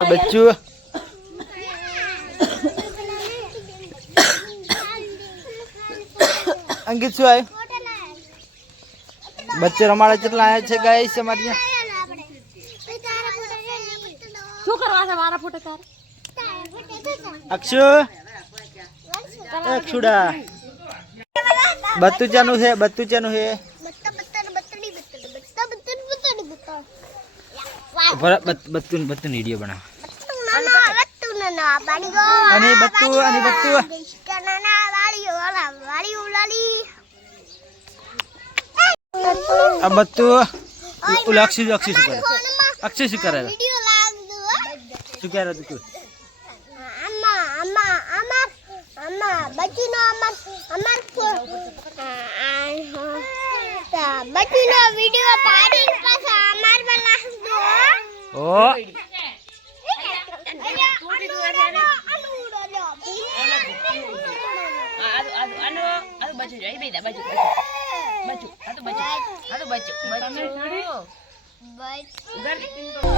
बच्चू अंकित शू आयो बच्चे रमाड़ा चेटला आया छे गाइस हमारे यहाँ શું કરવા છે મારા ફોટો તાર अक्षु अक्षुड़ा बत्तू चानू है बत्तू वीडियो बना अनि बत्तू अब बत्तू अक्षय शू करे शू कह रहा तू बच्चीनो वीडियो पाड़ी पाछा अमार बना दो ओ બચુ